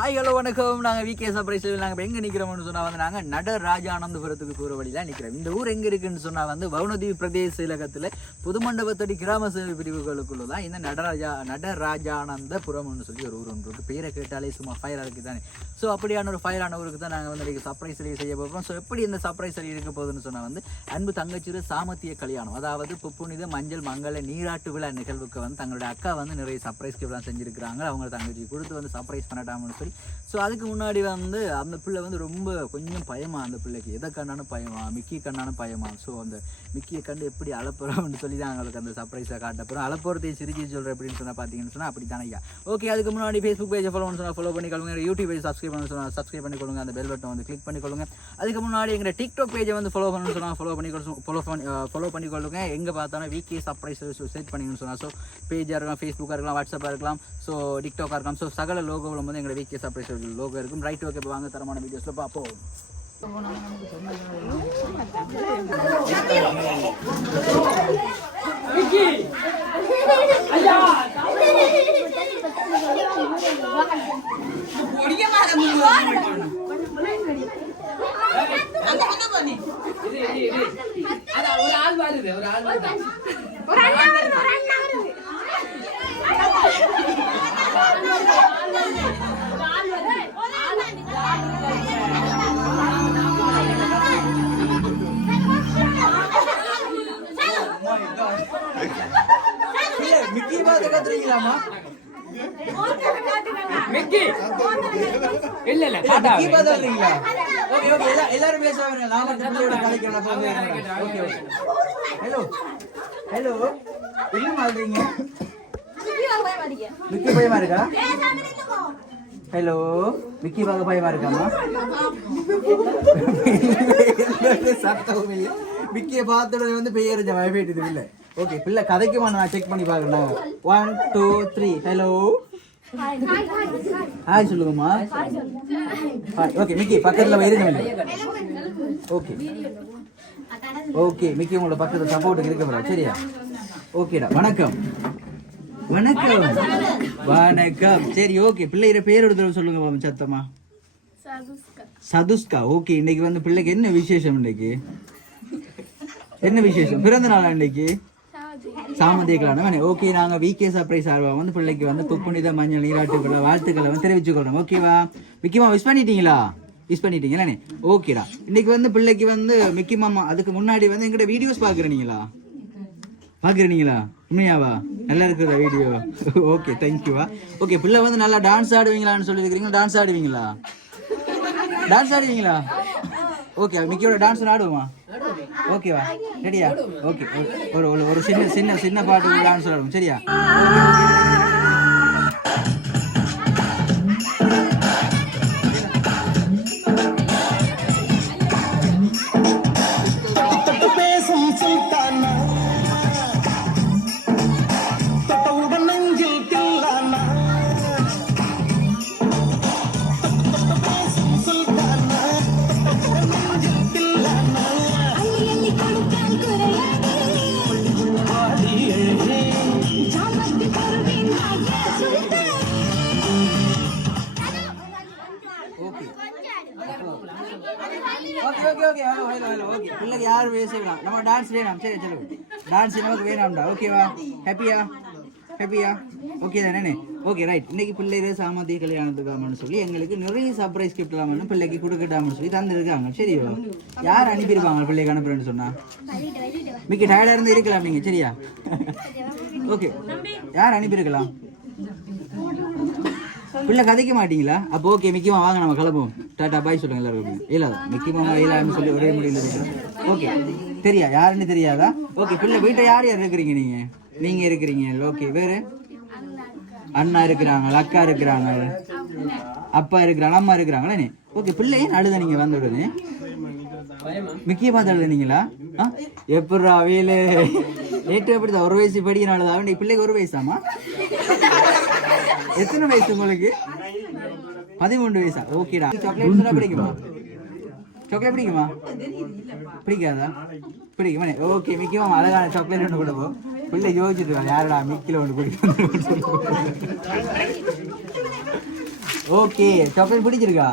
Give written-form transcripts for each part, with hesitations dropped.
Hi hello வணக்கம். நாங்கள் VK சர்ப்ரைஸில் நாங்கள் எங்கே நிற்கிறோம்னு சொன்னால் வந்து நாங்கள் நடராஜானந்தபுரத்துக்கு போகிற வழியில் நிற்கிறோம். இந்த ஊர் எங்கே இருக்குன்னு சொன்னால் வந்து வவுனதீவு பிரதேச செயலகத்தில் புதுமண்டபத்தடி கிராம சேவை பிரிவுகளுக்குள்ள தான் இந்த நடராஜானந்தபுரம்னு சொல்லி ஒரு ஊர் ஒன்று இருக்குது. பேரை கேட்டாலே சும்மா ஃபயராக இருக்குது தானே. ஸோ அப்படியான ஒரு ஃபயரான ஊருக்கு தான் நாங்கள் வந்து இன்றைக்கி சர்ப்ரைஸ் செய்ய போகிறோம். ஸோ எப்படி இந்த சர்ப்ரைஸ் இருக்க போகுதுன்னு சொன்னால் வந்து அன்பு தங்கச்சிறு சாமத்திய கல்யாணம், அதாவது புப்புனித மஞ்சள் மங்கள நீராட்டு விழா நிகழ்வுக்கு வந்து தங்களுடைய அக்கா வந்து நிறைய சர்ப்ரைஸ் கிஃப்ட்லாம் செஞ்சுருக்கிறாங்க. அவங்க தங்கச்சி கொடுத்து வந்து சர்ப்ரைஸ் பண்ணட்டாமன்னு சொல்லி. ஸோ அதுக்கு முன்னாடி வந்து அந்த பிள்ளை வந்து ரொம்ப கொஞ்சம் பயமா, அந்த பிள்ளைக்கு எதை கண்ணானு பயமா, மிக்கி கண்ணானு பயமா. ஸோ அந்த மிக்கியை கண்டு எப்படி அழப்புறோம்னு சொல்லி தான் அவங்களுக்கு அந்த சர்ப்ரைஸை காட்டப்போகிறோம். அழப்போறதையும் சிரிச்சு சொல்கிறேன் அப்படின்னு சொன்னால் பார்த்தீங்கன்னு சொன்னால் அப்படி தானே. ஓகே, அதுக்கு முன்னாடி ஃபேஸ்புக் பேஜை ஃபாலோ பண்ணி சொன்னால் ஃபாலோ பண்ணிக்கொள்ளுங்க. யூடியூப் பேஜ் சப்ஸ்கிரைப் பண்ண சொன்னால் சப்ஸ்கிரைப் பண்ணிக்கொள்ளுங்க. அந்த பெல் பட்டன் வந்து கிளிக் பண்ணிக்கொள்ளுங்க. அதுக்கு முன்னாடி எங்கள் டிக்டாக் பேஜை வந்து ஃபாலோ பண்ணணும்னு சொன்னால் ஃபாலோ பண்ணிக்கொள்ளுங்க. எங்கே பார்த்தாலும் விகே சர்ப்ரைஸ் செர்ச் பண்ணிங்கன்னு சொன்னால் ஸோ பேஜாக இருக்கலாம், ஃபேஸ்புக்காக இருக்கலாம், வாட்ஸ்அப்பாக இருக்கலாம், ஸோ டிக்டாக்காக இருக்கலாம். ஸோ சகல லோகோவில் வந்து எங்களோட விகே சர்ப்ரைஸ் லோகோ இருக்கும். ரைட், ஓகே, வாங்க தரமான வீடியோஸில் பார்ப்போம். ஒரு ஆள் வருது, ஒரு ஆள் வருது. மிக்கி பாத்து கத்துறீங்களாமா? மிக்கி இல்ல இல்ல பாட்டா மிக்கி பாத்து வரீங்களா? ஓகே ஓகே, எல்லாரும் பேசுவாங்க. நாம தமிழோட கலைக்கலாம். Okay okay. ஹலோ ஹலோ, என்ன மாறீங்க? மிக்கி பயமா இருக்கா? ஹலோ, மிக்கி பாக்க பயமா இருக்காமா? சத்தம் இல்லை. மிக்கியை பார்த்தோட வந்து பெயர் பயப்பேட்டு இல்லை. ஓகே, பிள்ளை கதைக்குமா? நான் செக் பண்ணி பார்க்குறேன். 1 2 3. ஹலோ, ஹாய் சொல்லுங்கம்மா. ஓகே, மிக்கி பக்கத்தில் இருங்க. ஓகே ஓகே, மிக்கி உங்களோட பக்கத்தில் சப்போர்ட்டுக்கு இருக்க சரியா? ஓகேடா, வணக்கம் வணக்கம் வணக்கம். சரி, ஓகே, பிள்ளைகிற பேர் ஒரு தடவை சொல்லுங்க சத்தமா. சதுஸ்கா. ஓகே, இன்னைக்கு வந்து பிள்ளைக்கு என்ன விசேஷம்? இன்னைக்கு என்ன விசேஷம்? பிறந்த நாளா இன்னைக்கு? சாமந்தியக்கலான. ஓகே, நாங்கள் விகே சர்ப்ரைஸ் ஆர்வம் வந்து பிள்ளைக்கு வந்து புப்புனித மஞ்சள் நீராட்டுக்களை வாழ்த்துக்களை வந்து தெரிவிச்சுக்கொள்றோம். ஓகேவா? மிக்கிமா விஷ் பண்ணிட்டீங்களா? விஷ் பண்ணிட்டீங்களாண்ணே. ஓகேடா, இன்னைக்கு வந்து பிள்ளைக்கு வந்து மிக்கி மாமா அதுக்கு முன்னாடி வந்து எங்கிட்ட வீடியோஸ் பார்க்குறீங்களா? பார்க்குறீங்களா? உண்மையாவா? நல்லா இருக்குதா வீடியோ? ஓகே, தேங்க்யூவா. ஓகே, பிள்ளை வந்து நல்லா டான்ஸ் ஆடுவீங்களான்னு சொல்லியிருக்கிறீங்களா? டான்ஸ் ஆடுவீங்களா? டான்ஸ் ஆடுவீங்களா? ஓகே, மிக்கியோட டான்ஸ் ஆடுவோமா? ஓகேவா? ரெடியா? ஓகே, ஒரு ஒரு சின்ன சின்ன சின்ன பாட்டு டான்ஸ் ஆடுவோம் சரியா? பிள்ளைக்கு யாரும் பேசலாம், நம்ம டான்ஸ் வேணாம். சரி சரி, டான்ஸ் நமக்கு வேணாம்டா. ஓகேவா? ஹாப்பியா? ஹாப்பியா? ஓகே தானே? Okay, right. இன்னைக்கு பிள்ளைகள் சாமந்திய கல்யாணத்துக்காமன்னு சொல்லி எங்களுக்கு நிறைய சர்ப்ரைஸ் கிஃப்ட்லாமன்னு பிள்ளைக்கு கொடுக்கட்டாமன்னு சொல்லி தந்துருக்காங்க. சரியா? யார் அனுப்பியிருப்பாங்க பிள்ளைக்கு அனுப்புறேன்னு சொன்னா? மிக்க டயர்டா இருந்து இருக்கலாம் நீங்க. சரியா? ஓகே, யார் அனுப்பியிருக்கலாம்? பிள்ளை கதைக்க மாட்டீங்களா? அப்போ ஓகே, மிக்கிமா வாங்க நம்ம கிளம்புவோம். டாட்டா பாய் சொல்லுங்க எல்லாருக்கும். இல்ல மிக்கி மாமா இல்லன்னு சொல்லி ஒரே முடியல. ஓகே, தெரியா? யாருன்னு தெரியாதா? ஓகே, பிள்ளை வீட்டை யார் யார் இருக்கிறீங்க? நீங்க இருக்கிறீங்க. ஓகே, வேறு அண்ணா இருக்கிறாங்க, அக்கா இருக்கிறாங்க, அப்பா இருக்கிறாங்க, அம்மா இருக்கிறாங்களே. ஓகே, பிள்ளை ஏன் அழுத நீங்க வந்த உடனே? மிக்கிய பார்த்து அழுதுனீங்களா? எப்படா வேலு நேற்று எப்படிதான் ஒரு வயசு படிக்கிறாள் அவன் பிள்ளைக்கு ஒரு வயசாமா? எத்தனை வயசு உங்களுக்கு? 13 வயசா? ஓகேடா. சாக்லேட் பிடிக்குமா? சாக்லேட் பிடிக்குமா? பிடிக்காதா? பிடிக்குமா? ஓகே, மிக்கியும் அழகான சாக்லேட் ஒன்று கொடுப்போம். பிள்ளை யோசிச்சுட்டு யாரடா மிக்கில ஒன்று பிடிக்கும். ஓகே சாக்லேட் பிடிச்சிருக்கா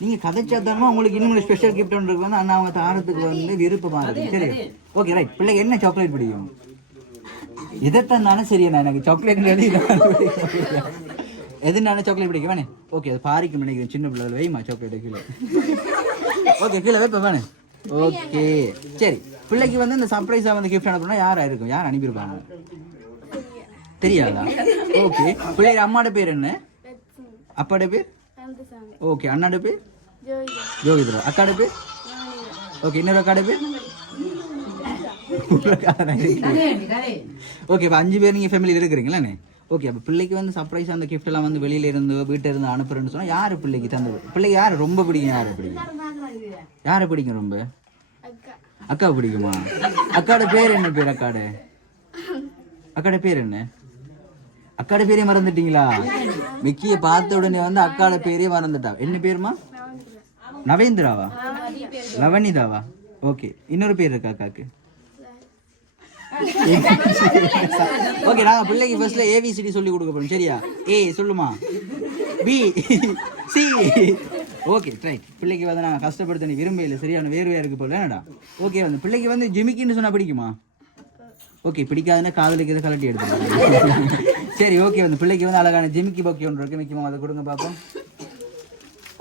நீங்க கதைச்சாதானமா உங்களுக்கு இன்னும் ஸ்பெஷல் கிஃப்ட் ஒன்று இருக்கு வந்து அண்ணா அவங்க தாரத்துக்கு வந்து விருப்பமா இருக்கு சரி ஓகே ரைட் பிள்ளைக்கு என்ன சாக்லேட் பிடிக்கும் இதைத்தான் சரி எனக்கு சாக்லேட் எதுனால சாக்லேட் பிடிக்கும் வேணே ஓகே அது பாரிக்கும் நினைக்கிறேன் சின்ன பிள்ளை வைமா சாக்லேட் கீழே ஓகே கீழே வைப்ப வேணே ஓகே சரி பிள்ளைக்கு வந்து இந்த சர்ப்ரைஸா வந்து கிஃப்ட் அனுப்புனா யாரா இருக்கும் யார் அனுப்பியிருப்பாங்க தெரியாதா ஓகே பிள்ளைங்க அம்மாட பேர் என்ன அப்பாட பேர் ஓகே அண்ணாட பேர் ஜோகிதரா அக்காட பேர் ஓகே இன்னொரு அக்காட பேர் ஓகே இப்போ 5 பேர் நீங்க ஃபேமிலியில் இருக்கிறீங்களாண்ணே ஓகே அப்போ பிள்ளைக்கு வந்து சர்ப்ரைஸ் அந்த கிஃப்ட் எல்லாம் வந்து வெளியில இருந்து வீட்டில இருந்து அனுப்புறேன்னு சொன்னா யாரு பிள்ளைக்கு தந்தது பிள்ளைக்கு யாரு ரொம்ப பிடிக்கும் யாரை பிடிக்கும் ரொம்ப அக்காவை பிடிக்குமா அக்காட பேர் என்ன பேர் அக்காட பேர் என்ன அக்காட பேரே மறந்துட்டீங்களா மிக்கிய பார்த்த உடனே வந்து அக்காட பேரே மறந்துட்டா என்ன பேருமா நவேந்திராவா லவனிதாவா ஓகே இன்னொரு பேர் இருக்கா அக்காக்கு ஓகே நாங்க பிள்ளைக்கு ஃபர்ஸ்ட்ல ஏபிசிடி சொல்லி கொடுக்க போறோம் சரியா ஏ சொல்லுமா பி சி ஓகே ரைட் பிள்ளைக்கு வந்து நாங்கள் கஷ்டப்படுத்த விரும்ப இல்லை சரியான வேர்வையா இருக்கு போல என்னடா ஓகே வந்து பிள்ளைக்கு வந்து ஜிமிக்கின்னு சொன்னா பிடிக்குமா ஓகே பிடிக்காதுன்னா காதலுக்கு இதை கலட்டி எடுத்துக்கலாம் சரி ஓகே வந்து பிள்ளைக்கு வந்து அழகான ஜிமிக்கி பாக்கி ஒன்று இருக்கு மிக்கமா அதை கொடுங்க பார்ப்போம்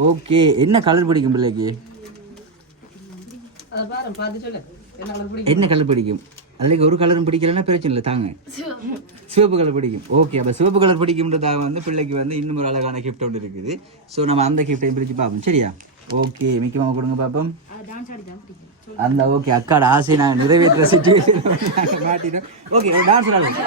ஓகே என்ன கலர் பிடிக்கும் பிள்ளைக்கு என்ன கலர் பிடிக்கும் அதுல ஒரு கலரும் பிடிக்கலன்னா பிரச்சனை இல்லை தாங்க சிவப்பு கலர் பிடிக்கும் ஓகே அப்போ சிவப்பு கலர் பிடிக்கும்ன்றதாக வந்து பிள்ளைக்கு வந்து இன்னும் ஒரு அழகான கிஃப்ட் ஒன்று இருக்குது ஸோ நம்ம அந்த கிஃப்டையும் பிரித்து பார்ப்போம் சரியா ஓகே மிக்கமா கொடுங்க பார்ப்போம் அந்த ஓகே அக்காட ஆசை நாங்கள் நிறைவேற்ற சிச்சுவேஷன் மாட்டினோம் ஓகே ஒரு டான்ஸ் ஆடலாம்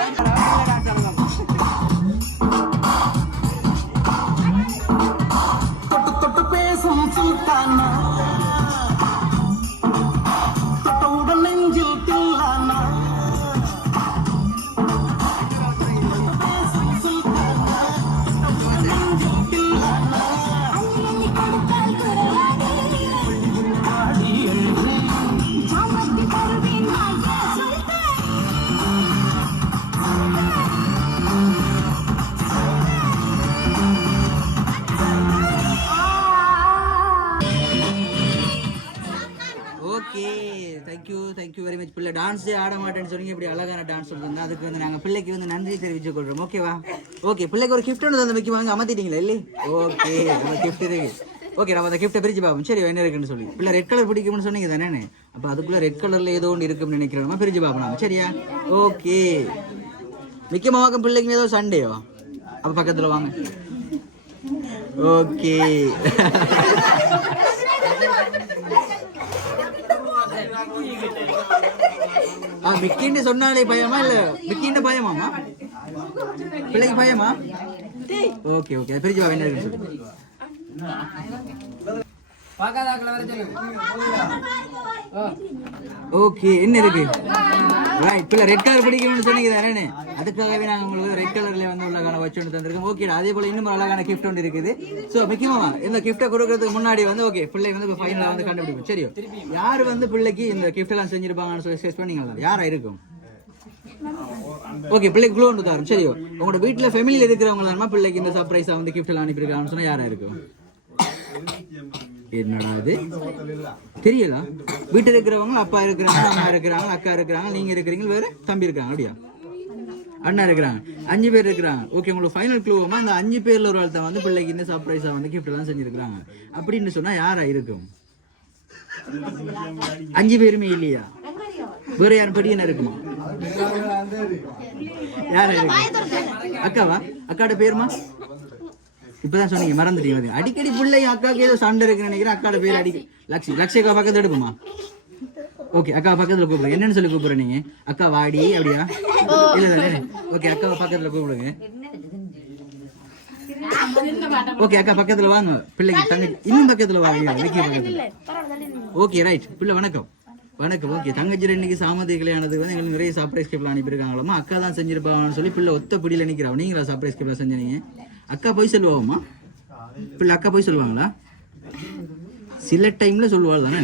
தேங்க்யூ வெரி மச் பிள்ளை டான்ஸே ஆட மாட்டேன்னு சொன்னீங்க இப்படி அழகான டான்ஸ் சொல்லுங்க அதுக்கு வந்து நாங்கள் பிள்ளைக்கு வந்து நன்றி தெரிவிச்சு கொள்றோம் ஓகேவா ஓகே பிள்ளைக்கு ஒரு கிஃப்ட் ஒன்று தந்து வைக்க வாங்க அமர்த்திட்டீங்களா இல்லை ஓகே நம்ம கிஃப்ட் இருக்கு ஓகே நம்ம அந்த கிஃப்ட்டை பிரிச்சு பார்ப்போம் சரி என்ன இருக்குன்னு சொல்லி பிள்ளை ரெட் கலர் பிடிக்கும்னு சொன்னீங்க தானே அப்போ அதுக்குள்ள ரெட் கலர்ல ஏதோ ஒன்று இருக்குன்னு நினைக்கிறோம் பிரிச்சு பார்ப்போம் சரியா ஓகே மிக்க மாவாக்கம் பிள்ளைக்கு ஏதோ சண்டேயோ அப்போ பக்கத்தில் வாங்க ஓகே மிக்கின்னு சொன்னாலே பயமா இல்ல மிக்கின்னு பயமாமா பிள்ளைக்கு பயமா ஓகே ஓகே பிரிச்சு வா என்ன இருக்குன்னு சொல்லு ஓகே என்ன இருக்கு ரைட் பிள்ளை ரெட் கலர் பிடிக்கும்னு சொன்னீங்க தானே அதுக்காகவே நாங்கள் உங்களுக்கு ரெட் கலர்ல வந்து உள்ள வச்சு ஒன்று தந்திருக்கோம் ஓகே அதே போல இன்னும் அழகான கிஃப்ட் ஒன்று இருக்குது ஸோ முக்கியமா இந்த கிஃப்ட்டை கொடுக்கறதுக்கு முன்னாடி வந்து ஓகே பிள்ளை வந்து ஃபைனலாக வந்து கண்டுபிடிக்கும் சரியோ யார் வந்து பிள்ளைக்கு இந்த கிஃப்ட் எல்லாம் செஞ்சிருப்பாங்கன்னு சொல்லி சர்ச் பண்ணீங்களா யாரா இருக்கும் ஓகே பிள்ளைக்கு க்ளூ ஒன்று தரும் சரியோ உங்களோட வீட்டில் ஃபேமிலியில் இருக்கிறவங்க தானமா பிள்ளைக்கு இந்த சர்ப்ரைஸாக வந்து கிஃப்ட் எல்லாம் அனுப்பியிருக்காங்கன்னு சொன்னால் யாரா இருக்கும் என்னடா அது தெரியல வீட்டில் இருக்கிறவங்க அப்பா இருக்கிறாங்க அம்மா இருக்கிறாங்க அக்கா இருக்கிறாங்க நீங்க இருக்கிறீங்க வேற தம்பி இருக்காங்க அப்படியா அண்ணா இருக்கிறாங்க 5 பேர் இருக்கிறாங்க ஓகே உங்களுக்கு ஃபைனல் க்ளூவமா அந்த 5 பேர்ல ஒரு ஆள் தான் வந்து பிள்ளைக்கு இந்த சர்ப்ரைஸா வந்து கிஃப்ட் எல்லாம் செஞ்சிருக்காங்க அப்படின்னு சொன்னா யாரா இருக்கும் 5 பேருமே இல்லையா வேற யாரும் படிக்கணும் இருக்குமா யாரா இருக்கு அக்காவா அக்காட பேருமா இப்பதான் சொன்னீங்க மறந்துட்டீங்க அடிக்கடி பிள்ளை அக்காவுக்கு ஏதோ சண்டை இருக்குன்னு நினைக்கிறேன் அக்காட பேர் அடி லட்சி அக்கா பக்கத்துல எடுக்குமா ஓகே அக்கா பக்கத்துல கூப்பிடுங்க என்னன்னு சொல்லி கூப்பிடுற நீங்க அக்கா வாடி அப்படியா இல்ல தானே ஓகே அக்காவை பக்கத்துல கூப்பிடுங்க ஓகே அக்கா பக்கத்துல வாங்க பிள்ளைக்கு தங்கச்சி இன்னும் பக்கத்துல வாங்க பக்கத்துல ஓகே ரைட் பிள்ளை வணக்கம் வணக்கம் ஓகே தங்கச்சி இன்னைக்கு சாமதி கல்யாணத்துக்கு வந்து எங்களுக்கு நிறைய சர்ப்ரைஸ் கிஃப்ட் அனுப்பியிருக்காங்களாமா அக்கா தான் செஞ்சிருப்பாங்கன்னு சொல்லி பிள்ளை ஒத்த பிடியில நிக்கிறோம் நீங்களா சர்ப்ரைஸ் கிஃப்ட் செஞ்சீங்க அக்கா போய் சொல்லுவாமா பிள்ளை அக்கா போய் சொல்லுவாங்களா சில டைம்ல சொல்லுவாள் தானே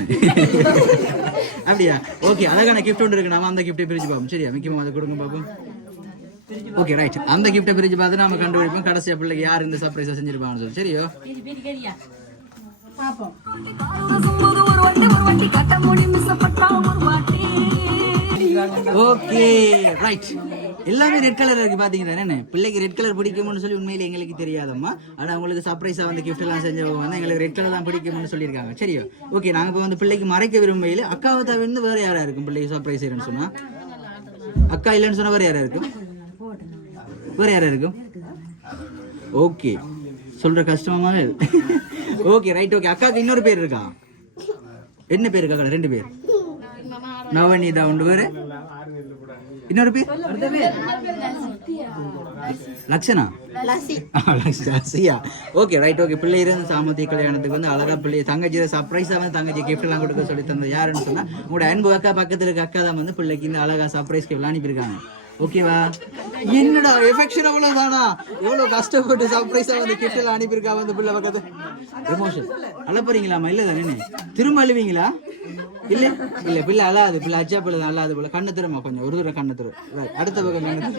அப்படியா ஓகே அழகான கிஃப்ட் ஒன்று இருக்கு நாம அந்த கிஃப்டை பிரிச்சு பார்ப்போம் சரியா முக்கியமாக அதை கொடுங்க பார்ப்போம் ஓகே ரைட். அந்த கிஃப்ட்டை பிரிச்சு பார்த்து நாம கண்டுபிடிப்போம் கடைசியா பிள்ளைக்கு யார் இந்த சர்ப்ரைஸை செஞ்சிருப்பாங்கன்னு சொல்லி. சரியோ? Okay right. எல்லாமே ரெட் கலர் இருக்கு பாத்தீங்கன்னா பிள்ளைக்கு ரெட் கலர் பிடிக்கும்னு சொல்லி உண்மையில எங்களுக்கு தெரியாதம்மா. ஆனா உங்களுக்கு சர்ப்ரைஸா வந்து கிஃப்ட் எல்லாம் செஞ்சவங்க வந்து எங்களுக்கு ரெட் கலர் தான் பிடிக்கும்னு சொல்லியிருக்காங்க. சரியோ? ஓகே. நாங்க இப்போ வந்து பிள்ளைக்கு மறைக்க விரும்பையில அக்காவை தவிர்த்து வேற யாரா இருக்கும் பிள்ளைக்கு சர்ப்ரைஸ் செய்யணும்னு சொன்னா? அக்கா இல்லைன்னு சொன்னா வேற யாரா இருக்கும்? வேற யாரா இருக்கும்? ஓகே சொல்ற கஷ்டமா? Okay right. ஓகே அக்காவுக்கு இன்னொரு பேர் இருக்கா? என்ன பேர் இருக்கா? 2 பேர். நவநீதா உண்டு. வேற இன்னொரு பேர் Lakshana? Lakshya. Okay right. Okay பிள்ளை இருந்து சாமத்திய கல்யாணத்துக்கு வந்து அழகா பிள்ளை தங்கச்சி சர்ப்ரைஸா வந்து தங்கச்சி கிஃப்ட் எல்லாம் கொடுக்க சொல்லி தந்தது யாருன்னு சொன்னா உங்களோட அன்பு அக்கா பக்கத்துல இருக்க அக்கா தான் வந்து பிள்ளைக்கு இந்த அழகா சர்ப்ரைஸ் கிஃப்ட் அனுப்பியிருக்காங்க. ஓகேவா? என்னடா எஃபெக்ஷன் அவ்வளவுதானா? எவ்வளவு கஷ்டப்பட்டு சர்ப்ரைஸா வந்து கிஃப்ட் எல்லாம் அனுப்பியிருக்கா வந்து பிள்ளை பக்கத்து. எமோஷன் அழ போறீங்களாமா? இல்ல தானே திரும்ப அழுவீங்களா? இல்ல இல்ல பிள்ளை அழாது. பிள்ளை அச்சா பிள்ளை அழாது போல. கண்ணு திரும்ப கொஞ்சம் ஒரு தூரம் கண்ணு திரு. அடுத்த பக்கம் கண்ணு.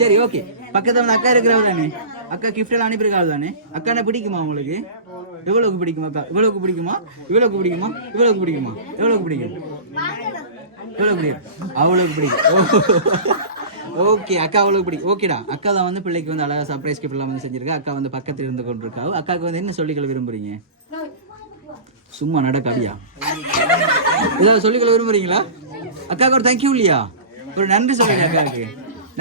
சரி ஓகே. பக்கத்துல வந்து அக்கா இருக்கிறவ தானே? அக்கா கிஃப்ட் எல்லாம் அனுப்பியிருக்காள் தானே? அக்கான பிடிக்குமா உங்களுக்கு? எவ்வளவுக்கு பிடிக்குமா அக்கா? இவ்வளவுக்கு பிடிக்குமா? இவ்வளவுக்கு பிடிக்குமா? இவ்வளவுக்கு பிடிக்குமா? எவ்வளவுக்கு பிடிக்கும்? எவ்வளவு பிடிக்கும்? அவ்வளவுக்கு பிடிக்கும். ஓகே அக்கா அவ்வளவு பிடிக்கும். ஓகேடா. அக்கா தான் வந்து பிள்ளைக்கு வந்து அழகா சர்ப்ரைஸ் கிஃப்ட் எல்லாம் வந்து செஞ்சிருக்கா. அக்கா வந்து பக்கத்துல இருந்து கொண்டிருக்கா. அக்காவுக்கு வந்து என்ன சொல்லிக்கொள்ள விரும்புறீங்க? சும்மா நடக்காடியா? ஏதாவது சொல்லிக்கொள்ள விரும்புறீங்களா? அக்காவுக்கு ஒரு தேங்க்யூ இல்லையா? ஒரு நன்றி சொல்லுங்க அக்காவுக்கு.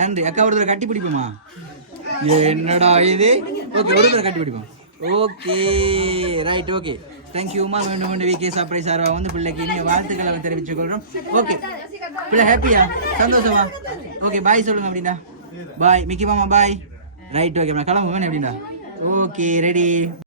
நன்றி. அக்கா ஒரு தடவை கட்டி பிடிப்போமா? என்னடா இது? ஓகே ஒரு தடவை கட்டி பிடிப்போம். Okay right. ஓகே தேங்க்யூமா. மீண்டும் மீண்டும் வீக்கே சர்ப்ரைஸ் ஆர்வா வந்து பிள்ளைக்கு இனிய வாழ்த்துக்களை தெரிவித்துக் கொள்றோம். ஓகே பிள்ளை ஹாப்பியா? சந்தோஷமா? ஓகே பாய் சொல்லுங்க அப்படின்னா. பாய் மிக்கி மாமா பாய். ரைட். ஓகே கிளம்புவேன் அப்படின்னா. Okay ready.